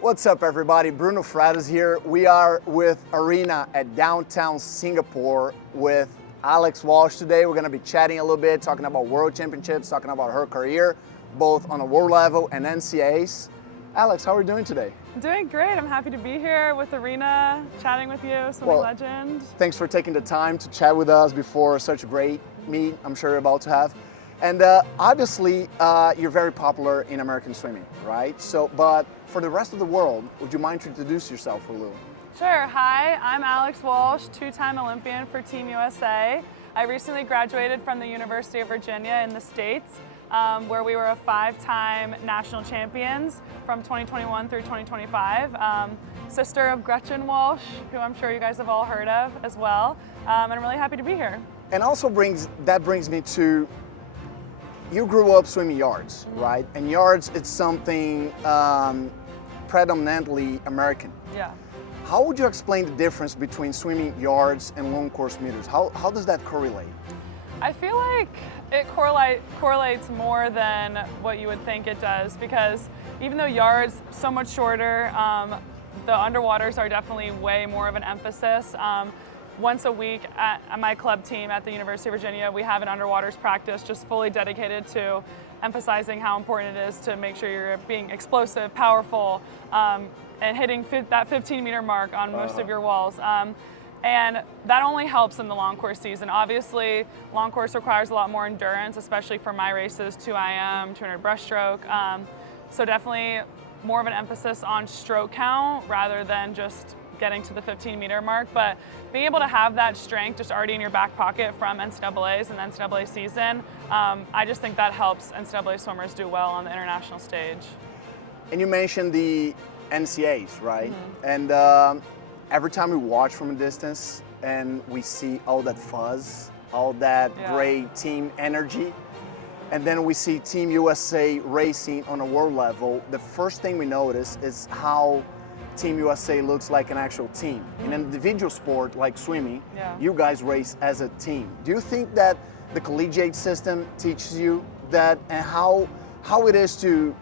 What's up, everybody? Bruno Fratus here. We are with Arena at downtown Singapore with Alex Walsh today. We're going to be chatting a little bit, talking about World Championships, talking about her career, both on a world level and NCAAs. Alex, how are you doing today? Doing great. I'm happy to be here with Arena, chatting with you, swimming legend. Thanks for taking the time to chat with us before such a great meet I'm sure you're about to have. And obviously, you're very popular in American swimming, right? But for the rest of the world, would you mind to introduce yourself for a little? Sure. Hi, I'm Alex Walsh, two-time Olympian for Team USA. I recently graduated from the University of Virginia in the States, where we were a 5-time national champions from 2021 through 2025. Sister of Gretchen Walsh, who I'm sure you guys have all heard of as well. And I'm really happy to be here. And also brings me to, you grew up swimming yards, right? And yards, it's something predominantly American. Yeah. How would you explain the difference between swimming yards and long course meters? How does that correlate? I feel like it correlates more than what you would think it does, because even though yards so much shorter, the underwaters are definitely way more of an emphasis. Once a week at my club team at the University of Virginia, we have an underwaters practice just fully dedicated to emphasizing how important it is to make sure you're being explosive, powerful, and hitting that 15-meter mark on most of your walls. And that only helps in the long course season. Obviously, long course requires a lot more endurance, especially for my races, 2 IM, 200 breaststroke. So definitely more of an emphasis on stroke count rather than just getting to the 15-meter mark. But being able to have that strength just already in your back pocket from NCAAs and the NCAA season, I just think that helps NCAA swimmers do well on the international stage. And you mentioned the NCAAs, right? Mm-hmm. And every time we watch from a distance and we see all that fuzz, all that great team energy, and then we see Team USA racing on a world level, the first thing we notice is how Team USA looks like an actual team. In an individual sport like swimming, you guys race as a team. Do you think that the collegiate system teaches you that, and how it is to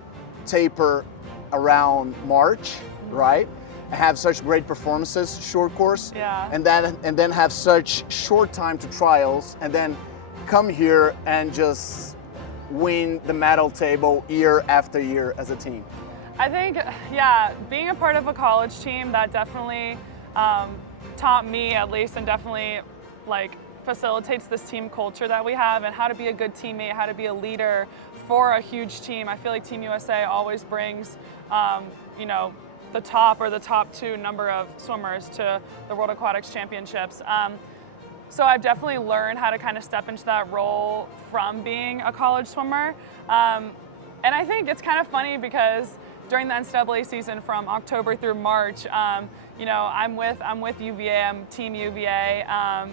taper around March, right? Have such great performances, short course, and then have such short time to trials, and then come here and just win the medal table year after year as a team? I think, being a part of a college team, that definitely taught me, at least, and definitely facilitates this team culture that we have, and how to be a good teammate, how to be a leader for a huge team. I feel like Team USA always brings, the top 2 number of swimmers to the World Aquatics Championships. So I've definitely learned how to kind of step into that role from being a college swimmer. And I think it's kind of funny because during the NCAA season from October through March, I'm with UVA, I'm Team UVA,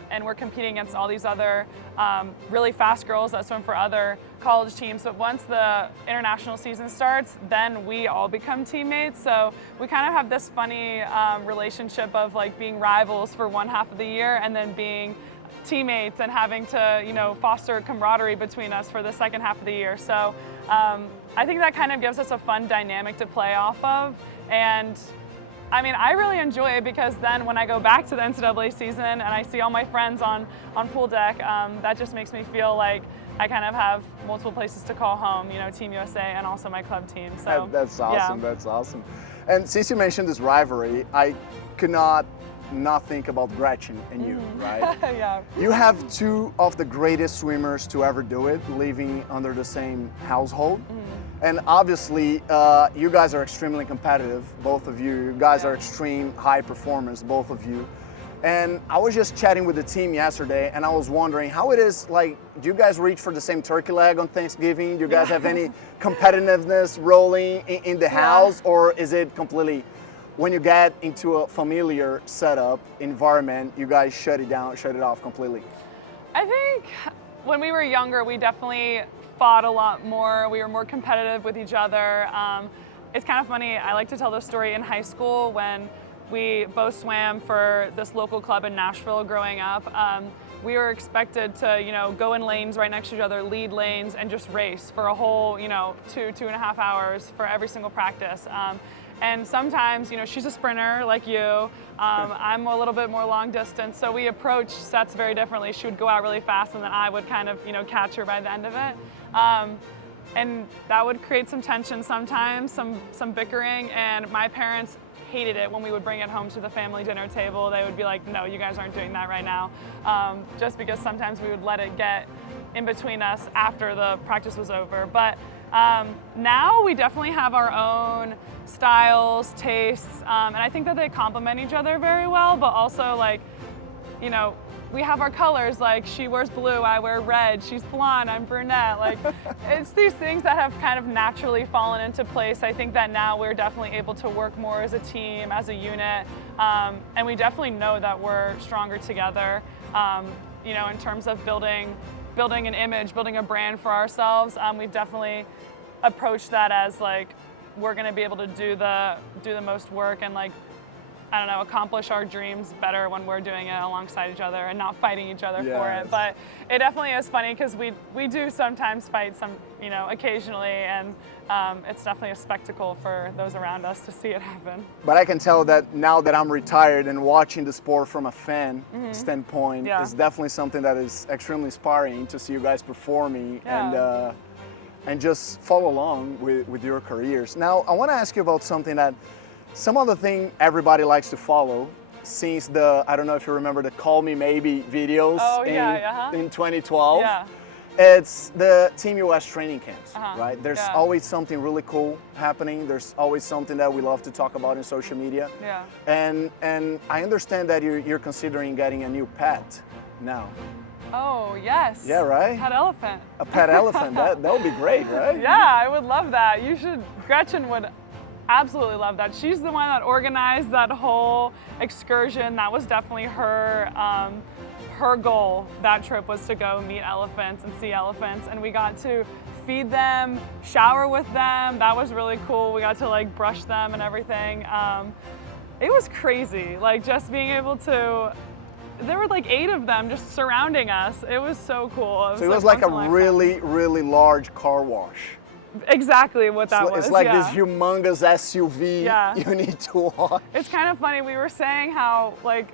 and we're competing against all these other really fast girls that swim for other college teams. But once the international season starts, then we all become teammates. So we kind of have this funny relationship of being rivals for one half of the year and then being teammates and having to foster camaraderie between us for the second half of the year. So I think that kind of gives us a fun dynamic to play off of. And I mean, I really enjoy it because then when I go back to the NCAA season and I see all my friends on pool deck, that just makes me feel like I kind of have multiple places to call home, Team USA and also my club team. So that's awesome. Yeah. That's awesome. And since you mentioned this rivalry, I could not think about Gretchen and you, right? Yeah. You have 2 of the greatest swimmers to ever do it, living under the same household. And obviously, you guys are extremely competitive, both of you. You guys are extreme high performers, both of you. And I was just chatting with the team yesterday, and I was wondering how it is, do you guys reach for the same turkey leg on Thanksgiving? Do you guys have any competitiveness rolling in the house, or is it completely, when you get into a familiar setup, environment, you guys shut it off completely? I think when we were younger, we definitely fought a lot more. We were more competitive with each other. It's kind of funny, I like to tell this story in high school when we both swam for this local club in Nashville growing up. We were expected to, go in lanes right next to each other, lead lanes, and just race for a whole, 2.5 hours for every single practice. And sometimes, you know, she's a sprinter like you. I'm a little bit more long distance, so we approach sets very differently. She would go out really fast, and then I would kind of, you know, catch her by the end of it. And that would create some tension sometimes, some bickering, and my parents hated it when we would bring it home to the family dinner table. They would be like, no, you guys aren't doing that right now. Just because sometimes we would let it get in between us after the practice was over. But now we definitely have our own styles, tastes, and I think that they complement each other very well, but also, like, you know, we have our colors, like she wears blue, I wear red, she's blonde, I'm brunette. Like, it's these things that have kind of naturally fallen into place. I think that now we're definitely able to work more as a team, as a unit, and we definitely know that we're stronger together, you know, in terms of building an image, building a brand for ourselves. We've definitely approached that as, like, we're gonna be able to do the most work and, like, I don't know, accomplish our dreams better when we're doing it alongside each other and not fighting each other for it. But it definitely is funny because we do sometimes fight you know, occasionally, and it's definitely a spectacle for those around us to see it happen. But I can tell that now that I'm retired and watching the sport from a fan standpoint is definitely something that is extremely inspiring to see you guys performing and just follow along with your careers. Now, I want to ask you about something that some other thing everybody likes to follow since I don't know if you remember the Call Me Maybe videos in 2012. Yeah. It's the Team US training camps, right? There's always something really cool happening. There's always something that we love to talk about in social media. Yeah. And I understand that you're considering getting a new pet now. Oh, yes. Yeah, right? Pet elephant. A pet elephant. That would be great, right? Yeah, I would love that. Gretchen would absolutely love that. She's the one that organized that whole excursion. That was definitely her goal. That trip was to go meet elephants and see elephants, and we got to feed them, shower with them. That was really cool. We got to, like, brush them and everything. It was crazy, like, just being able to. There were like 8 of them just surrounding us. It was so cool. So it was like a really, really large car wash. Exactly what that was. It's like this humongous SUV you need to wash. It's kind of funny. We were saying how, like,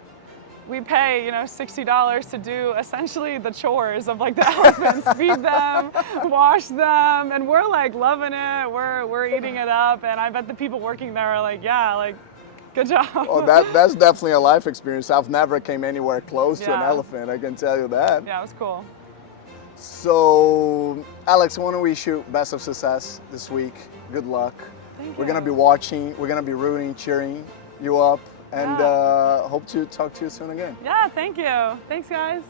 we pay, you know, $60 to do essentially the chores of, like, the elephants, feed them, wash them, and we're, like, loving it. We're eating it up, and I bet the people working there are like, yeah, like, good job. Oh, that's definitely a life experience. I've never came anywhere close to an elephant, I can tell you that. Yeah, it was cool. So, Alex, I want to wish you best of success this week. Good luck. Thank you. We're going to be watching, we're going to be rooting, cheering you up, and hope to talk to you soon again. Yeah, thank you. Thanks, guys.